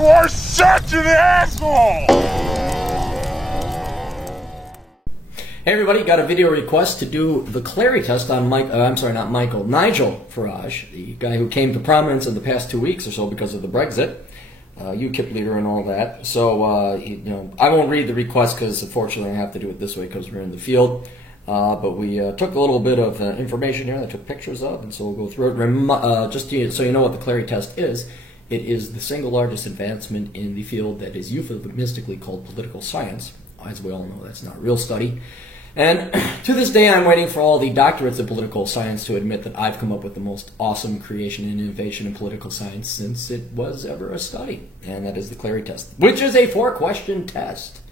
You are such an asshole! Hey everybody, got a video request to do the Clarey test on Nigel Farage, the guy who came to prominence in the past 2 weeks or so because of the Brexit, UKIP leader and all that. So, I won't read the request because unfortunately I have to do it this way because we're in the field. But we took a little bit of information here that I took pictures of, and so we'll go through it. Just so you know what the Clarey test is, it is the single largest advancement in the field that is euphemistically called political science. As we all know, that's not a real study. And to this day, I'm waiting for all the doctorates in political science to admit that I've come up with the most awesome creation and innovation in political science since it was ever a study. And that is the Clarey test, which is a 4-question test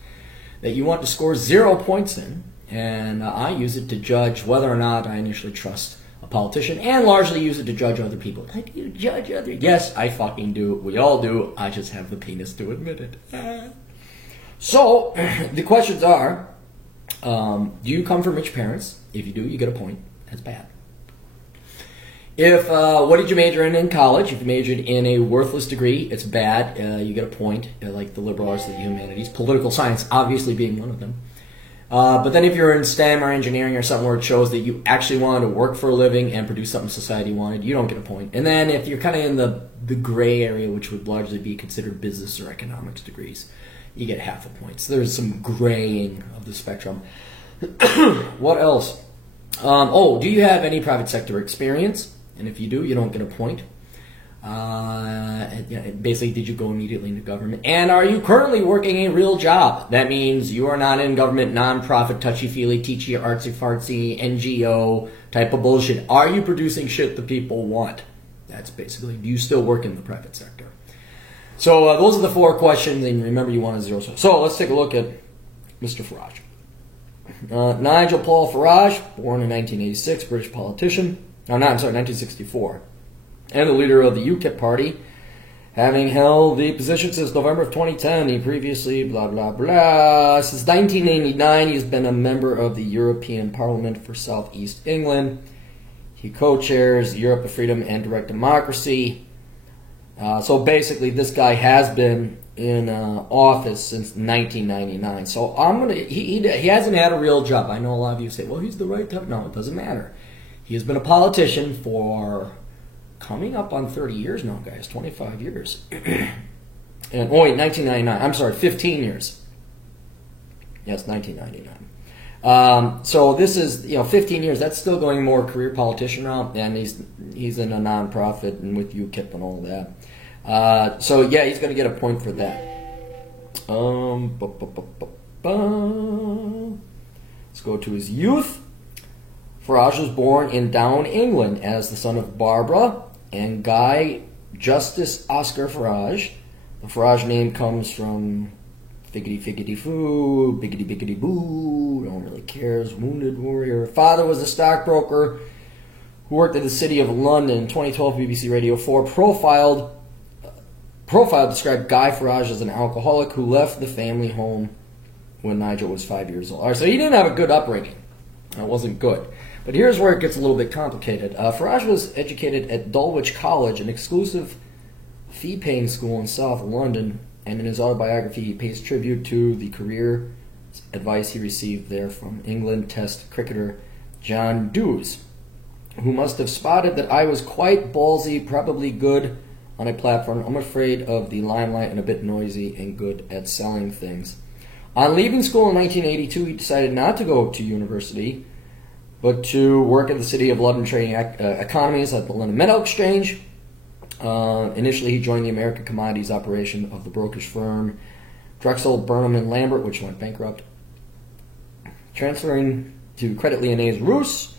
that you want to score 0 points in. And I use it to judge whether or not I initially trust a politician, and largely use it to judge other people. Do you judge other? Yes, I fucking do. We all do. I just have the penis to admit it. So, the questions are, do you come from rich parents? If you do, you get a point. That's bad. What did you major in college? If you majored in a worthless degree, it's bad. You get a point, like the liberal arts, the humanities. Political science, obviously being one of them. But then if you're in STEM or engineering or something where it shows that you actually wanted to work for a living and produce something society wanted, you don't get a point. And then if you're kind of in the gray area, which would largely be considered business or economics degrees, you get half a point. So there's some graying of the spectrum. What else? Do you have any private sector experience? And if you do, you don't get a point. Basically, did you go immediately into government? And are you currently working a real job? That means you are not in government, non-profit, touchy-feely, teachy, artsy-fartsy, NGO type of bullshit. Are you producing shit the people want? That's basically, do you still work in the private sector? So those are the 4 questions, and remember you want a 0. So let's take a look at Mr. Farage. Nigel Paul Farage, born in 1986, British politician. 1964. And the leader of the UKIP party, having held the position since November of 2010. He previously, blah, blah, blah. Since 1989, he's been a member of the European Parliament for South East England. He co-chairs Europe of Freedom and Direct Democracy. So basically, this guy has been in office since 1999. So he hasn't had a real job. I know a lot of you say, well, he's the right type. No, it doesn't matter. He has been a politician for coming up on 30 years now, guys. 25 years. And 1999. I'm sorry, 15 years. Yes, 1999. So this is 15 years. That's still going more career politician route, and he's in a non-profit and with UKIP and all that. So yeah, he's going to get a point for that. Let's go to his youth. Farage was born in Down, England, as the son of Barbara and Guy Justice Oscar Farage. The Farage name comes from figgity figgity foo, biggity biggity boo, no one really cares, wounded warrior. Father was a stockbroker who worked at the City of London. 2012 BBC Radio 4 profile described Guy Farage as an alcoholic who left the family home when Nigel was 5 years old. All right, so he didn't have a good upbringing. That wasn't good. But here's where it gets a little bit complicated. Farage was educated at Dulwich College, an exclusive fee-paying school in South London, and in his autobiography he pays tribute to the career advice he received there from England Test cricketer John Dewes, who must have spotted that I was quite ballsy, probably good on a platform. I'm afraid of the limelight and a bit noisy and good at selling things. On leaving school in 1982, he decided not to go to university, but to work at the City of London trading economies at the London Metal Exchange. Initially, he joined the American commodities operation of the brokerage firm Drexel, Burnham and Lambert, which went bankrupt. Transferring to Credit Lyonnais Russe,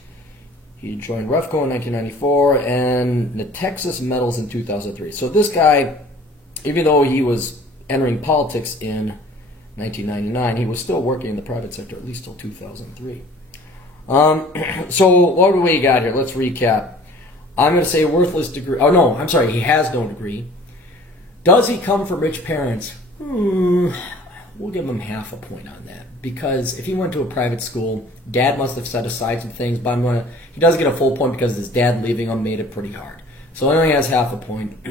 he joined Refco in 1994 and the Texas Metals in 2003. So this guy, even though he was entering politics in 1999, he was still working in the private sector at least till 2003. So what do we got here? Let's recap. I'm going to say worthless degree. Oh, no, I'm sorry. He has no degree. Does he come from rich parents? We'll give him half a point on that. Because if he went to a private school, dad must have set aside some things. But he does get a full point because his dad leaving him made it pretty hard. So he only has half a point.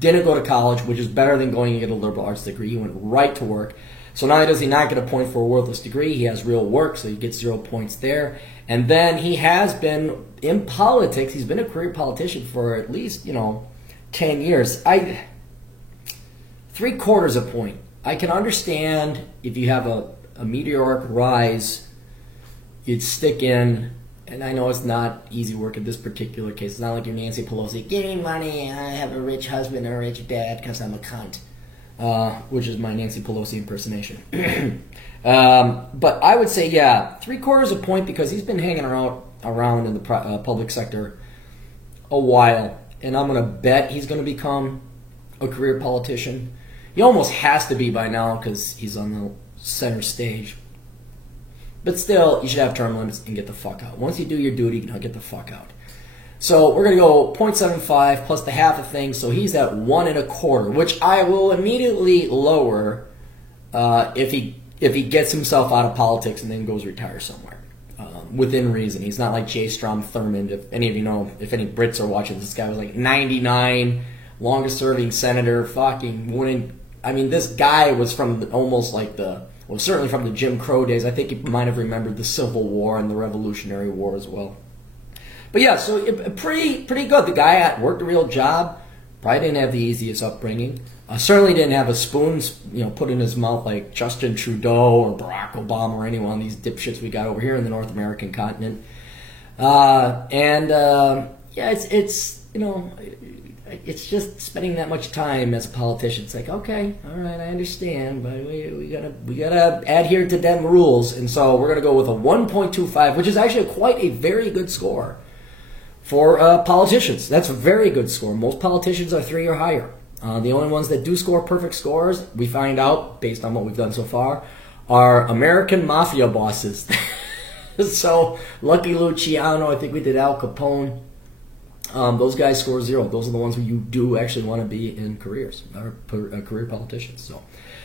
Didn't go to college, which is better than going to get a liberal arts degree. He went right to work. So not only does he not get a point for a worthless degree, he has real work, so he gets 0 points there. And then he has been in politics. He's been a career politician for at least, 10 years. 3/4 a point. I can understand if you have a meteoric rise, you'd stick in. And I know it's not easy work in this particular case. It's not like you're Nancy Pelosi. Give me money. I have a rich husband or a rich dad because I'm a cunt. Which is my Nancy Pelosi impersonation. But I would say, 3/4 a point because he's been hanging around in the public sector a while. And I'm going to bet he's going to become a career politician. He almost has to be by now because he's on the center stage. But still, you should have term limits and get the fuck out. Once you do your duty, now get the fuck out. So we're going to go 0.75 plus the half a thing. So he's at 1 1/4, which I will immediately lower if he gets himself out of politics and then goes retire somewhere. Within reason. He's not like J. Strom Thurmond. If any of you know, if any Brits are watching, this guy was like 99, longest serving senator, fucking wouldn't. I mean, this guy was from almost like certainly from the Jim Crow days. I think he might have remembered the Civil War and the Revolutionary War as well. But yeah, so pretty good. The guy worked a real job. Probably didn't have the easiest upbringing. Certainly didn't have a spoon, put in his mouth like Justin Trudeau or Barack Obama or any one of these dipshits we got over here in the North American continent. It's just spending that much time as a politician. It's like, okay, all right, I understand, but we gotta adhere to them rules, and so we're gonna go with a 1.25, which is actually quite a very good score for politicians. That's a very good score. Most politicians are 3 or higher. The only ones that do score perfect scores, we find out based on what we've done so far, are American mafia bosses. So Lucky Luciano, I think we did Al Capone. Those guys score 0. Those are the ones who you do actually want to be in careers, or career politicians. So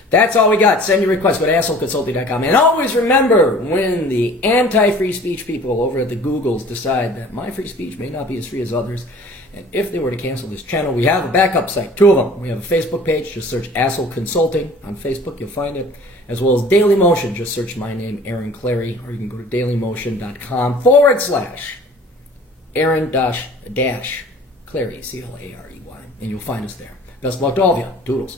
that's all we got. Send your requests. Go to assholeconsulting.com. And always remember, when the anti-free speech people over at the Googles decide that my free speech may not be as free as others, and if they were to cancel this channel, we have a backup site, 2 of them. We have a Facebook page. Just search Asshole Consulting on Facebook. You'll find it. As well as Daily Motion. Just search my name, Aaron Clarey, or you can go to dailymotion.com/Aaron-Clarey, C-L-A-R-E-Y, and you'll find us there. Best of luck to all of you. Doodles.